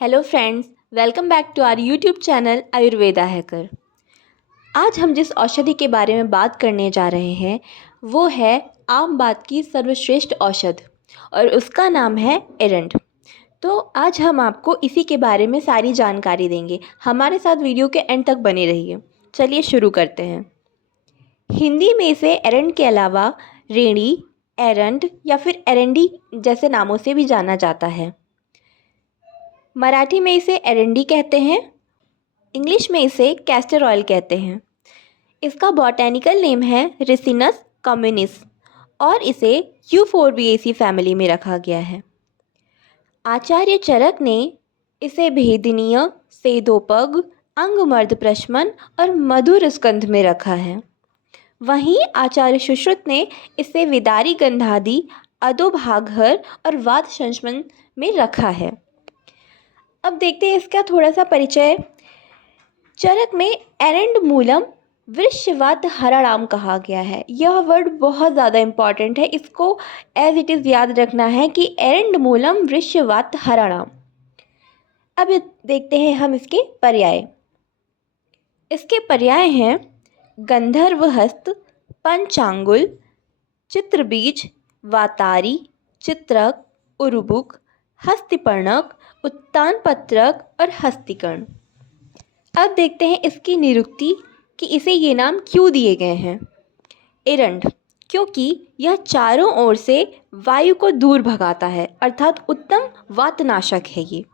Hello friends, welcome back to our YouTube channel Ayurveda hacker. आज हम जिस औषधि के बारे में बात करने जा रहे हैं वो है आम बात की सर्वश्रेष्ठ औषध और उसका नाम है एरंड। तो आज हम आपको इसी के बारे में सारी जानकारी देंगे। हमारे साथ वीडियो के एंड तक बने रहिए। चलिए शुरू करते हैं। हिंदी में इसे एरंड के अलावा रेणी, एरंड या फिर एरंडी जैसे नामों से भी जाना जाता है। मराठी में इसे एरंडी कहते हैं, इंग्लिश में इसे कैस्टर ऑयल कहते हैं। इसका बॉटेनिकल नेम है रिसिनस कम्युनिस और इसे यूफोरबिएसी फैमिली में रखा गया है। आचार्य चरक ने इसे भेदनीय, सेदोपग, अंगमर्द प्रशमन और मधुर स्कंध में रखा है। वहीं आचार्य सुश्रुत ने इसे विदारी गंधादि, अधोभागहर और वात संशमन में रखा है। अब देखते हैं इसका थोड़ा सा परिचय। चरक में एरंड मूलम वृक्षवात हराणाम कहा गया है। यह वर्ड बहुत ज़्यादा इम्पॉर्टेंट है, इसको एज इट इज़ याद रखना है कि एरंड मूलम वृक्षवात हराणाम। अब देखते हैं हम इसके पर्याय। इसके पर्याय हैं गंधर्व हस्त, पंचांगुल, चित्रबीज, वातारी, चित्रक, उरुबुक, हस्तिपर्णक, उत्तानपत्रक और हस्तिकर्ण। अब देखते हैं इसकी निरुक्ति कि इसे ये नाम क्यों दिए गए हैं। एरंड क्योंकि यह चारों ओर से वायु को दूर भगाता है, अर्थात उत्तम वातनाशक है ये,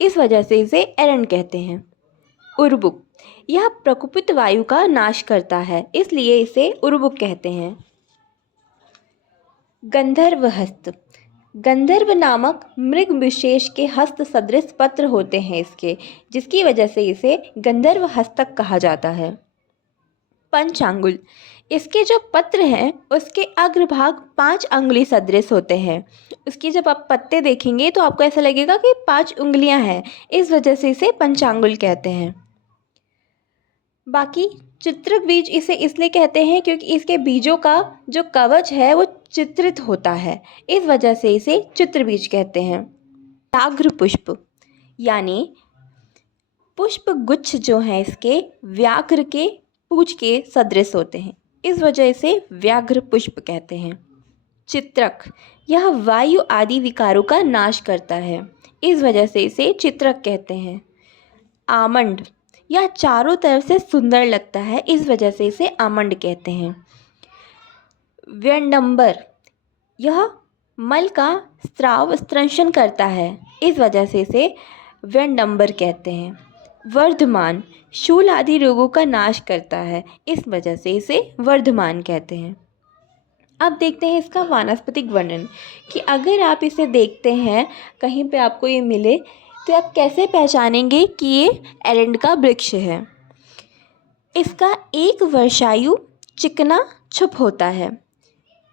इस वजह से इसे एरंड कहते हैं। उर्बुक यह प्रकुपित वायु का नाश करता है, इसलिए इसे उर्बुक कहते हैं। गंधर्व हस्त, गंधर्व नामक मृग विशेष के हस्त सदृश पत्र होते हैं इसके, जिसकी वजह से इसे गंधर्व हस्तक कहा जाता है। पंचांगुल, इसके जो पत्र हैं उसके अग्रभाग 5 अंगुली सदृश होते हैं। उसकी जब आप पत्ते देखेंगे तो आपको ऐसा लगेगा कि 5 उंगलियां हैं, इस वजह से इसे पंचांगुल कहते हैं। बाकी चित्रक बीज इसे इसलिए कहते हैं क्योंकि इसके बीजों का जो कवच है वो चित्रित होता है, इस वजह से इसे चित्र बीज कहते हैं। व्याघ्र पुष्प, यानी पुष्प गुच्छ जो हैं इसके व्याघ्र के पूंछ के सदृश होते हैं, इस वजह से व्याघ्र पुष्प कहते हैं। चित्रक, यह वायु आदि विकारों का नाश करता है, इस वजह से इसे चित्रक कहते हैं। आमंड, यह चारों तरफ से सुंदर लगता है, इस वजह से इसे आमंड कहते हैं। व्यंडंबर, यह मल का स्राव स्त्रंशन करता है, इस वजह से इसे व्यंडंबर कहते हैं। वर्धमान, शूल आदि रोगों का नाश करता है, इस वजह से इसे वर्धमान कहते हैं। अब देखते हैं इसका वानस्पतिक वर्णन कि अगर आप इसे देखते हैं कहीं पे आपको ये मिले तो आप कैसे पहचानेंगे कि ये एरंड का वृक्ष है। इसका एक वर्षायु चिकना छुप होता है,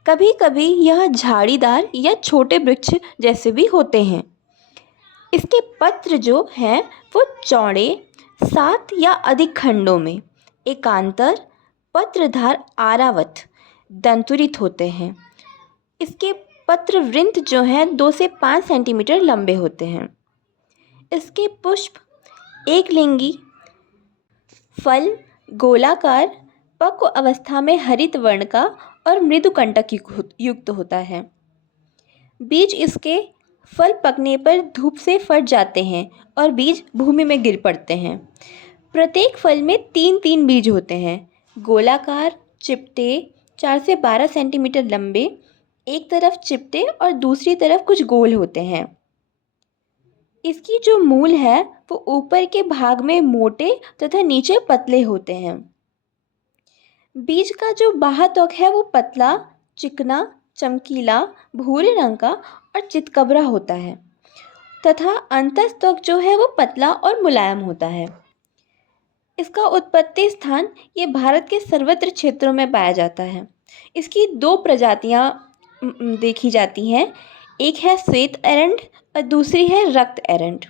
कभी कभी यह झाड़ीदार या छोटे वृक्ष जैसे भी होते हैं। इसके पत्र जो हैं वो चौड़े 7 या अधिक खंडों में एकांतर पत्रधार आरावत दंतुरित होते हैं। इसके पत्र वृंत जो हैं 2 से 5 सेंटीमीटर लंबे होते हैं। इसके पुष्प एक लिंगी, फल गोलाकार, पक्व अवस्था में हरित वर्ण का और मृदुकंटक युक्त होता है। बीज इसके फल पकने पर धूप से फट जाते हैं और बीज भूमि में गिर पड़ते हैं। प्रत्येक फल में 3-3 बीज होते हैं, गोलाकार, चिपटे, 4 से 12 सेंटीमीटर लंबे, एक तरफ चिपटे और दूसरी तरफ कुछ गोल होते हैं। इसकी जो मूल है वो ऊपर के भाग में मोटे तथा नीचे पतले होते हैं। बीज का जो बाह्य त्वक है वो पतला, चिकना, चमकीला, भूरे रंग का और चितकबरा होता है तथा अंतःत्वक जो है वो पतला और मुलायम होता है। इसका उत्पत्ति स्थान ये भारत के सर्वत्र क्षेत्रों में पाया जाता है। इसकी 2 प्रजातियां देखी जाती हैं, एक है श्वेत एरंड और दूसरी है रक्त एरंड।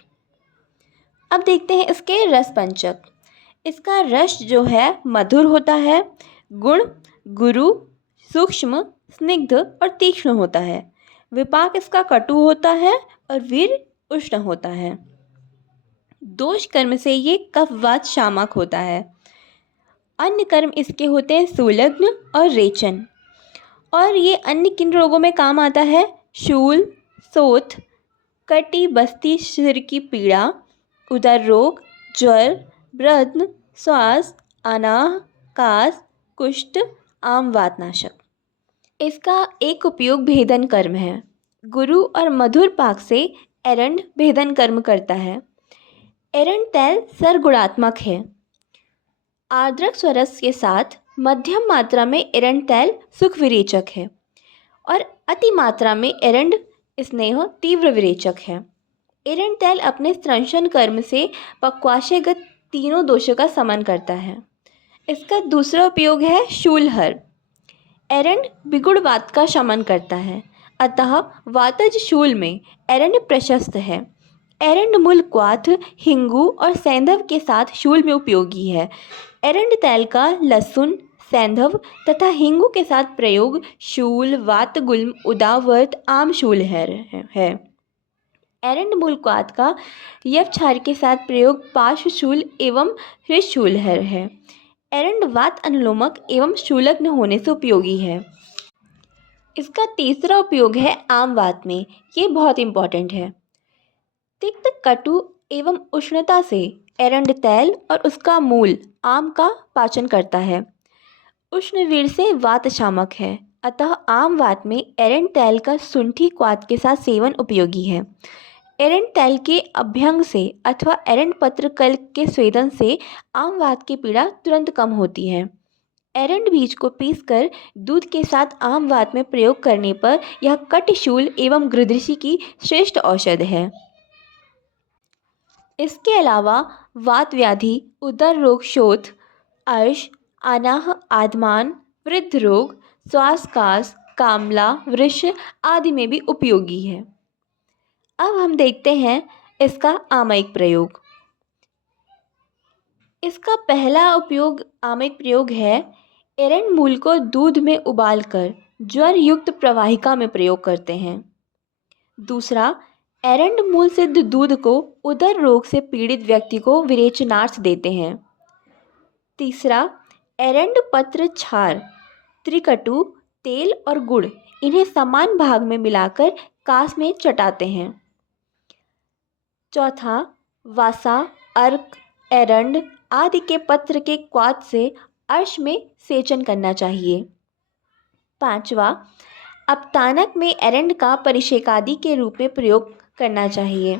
अब देखते हैं इसके रस पंचक। इसका रस जो है मधुर होता है, गुण गुरु, सूक्ष्म, स्निग्ध और तीक्ष्ण होता है। विपाक इसका कटु होता है और वीर उष्ण होता है। दोष कर्म से ये कफवात शामक होता है। अन्य कर्म इसके होते हैं संलग्न और रेचन। और ये अन्य किन रोगों में काम आता है? शूल, शोथ, कटी बस्ती सिर की पीड़ा, उदर रोग, ज्वर, ब्रद्न, श्वास, अनाह, कास, कुष्ठ, आम वातनाशक। इसका एक उपयोग भेदन कर्म है। गुरु और मधुर पाक से एरंड भेदन कर्म करता है। एरंड तैल सरगुणात्मक है। आर्द्रक स्वरस के साथ मध्यम मात्रा में एरंड तैल सुख विरेचक है और अति मात्रा में एरंड स्नेह तीव्र विरेचक है। एरंड तैल अपने स्त्रंशन कर्म से पक्वाशयगत तीनों दोषों का समन करता है। इसका दूसरा उपयोग है शूलहर। एरंड बिगुड़ वात का शमन करता है, अतः वातज शूल में एरंड प्रशस्त है। एरंड मूल क्वाथ, हिंगू और सैंधव के साथ शूल में उपयोगी है। एरंड तैल का लहसुन, सैंधव तथा हिंगू के साथ प्रयोग शूल, वातगुल्म, उदावर्त, आम शूल है। एरंड मूल क्वाथ का यवक्षार के साथ प्रयोग पार्श्वशूल एवं हृदशूल है। एरंड वात अनुलोमक एवं शूलग्न होने से उपयोगी है। इसका तीसरा उपयोग है आम वात में। ये बहुत इंपॉर्टेंट है। तिक्त, कटु एवं उष्णता से एरंड तैल और उसका मूल आम का पाचन करता है। उष्णवीर से वात शामक है, अतः आम वात में एरंड तैल का शुंठी क्वाथ के साथ सेवन उपयोगी है। एरंड तैल के अभ्यंग से अथवा एरंड पत्र कल के स्वेदन से आम वात की पीड़ा तुरंत कम होती है। एरंड बीज को पीसकर दूध के साथ आम वात में प्रयोग करने पर यह कटशूल एवं गृदृषि की श्रेष्ठ औषध है। इसके अलावा वात व्याधि, उदर रोग, शोथ, अर्श, अनाह, आदमान, वृद्ध रोग, श्वासकास, कामला, वृष आदि में भी उपयोगी है। अब हम देखते हैं इसका आमयिक प्रयोग। इसका पहला आमयिक प्रयोग है एरंड मूल को दूध में उबालकर ज्वर युक्त प्रवाहिका में प्रयोग करते हैं। दूसरा, एरंड मूल सिद्ध दूध को उदर रोग से पीड़ित व्यक्ति को विरेचनार्थ देते हैं। तीसरा, एरंड पत्र छार, त्रिकटु, तेल और गुड़ इन्हें समान भाग में मिलाकर कास में चटाते हैं। चौथा, वासा, अर्क, एरंड आदि के पत्र के क्वाथ से अर्श में सेचन करना चाहिए। पांचवा, अपतानक में एरंड का परिषेकादि के रूप में प्रयोग करना चाहिए।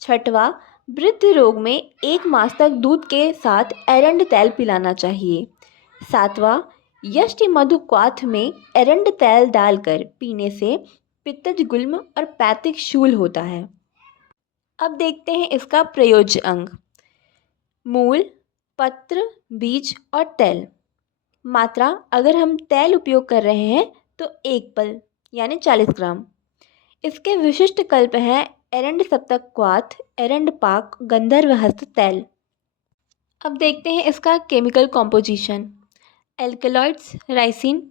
छठवा, वृद्ध रोग में 1 मास तक दूध के साथ एरंड तैल पिलाना चाहिए। सातवां, यष्टि मधु क्वाथ में एरंड तैल डालकर पीने से पित्तज गुल्म और पैतिक शूल होता है। अब देखते हैं इसका प्रयोज्य अंग। मूल, पत्र, बीज और तैल। मात्रा, अगर हम तैल उपयोग कर रहे हैं तो 1 पल यानी 40 ग्राम। इसके विशिष्ट कल्प हैं एरंड सप्तक क्वाथ, एरंड पाक, गंधर्व हस्त तैल। अब देखते हैं इसका chemical composition. Alkaloids, ricin,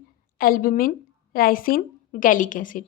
albumin, ricin, gallic acid.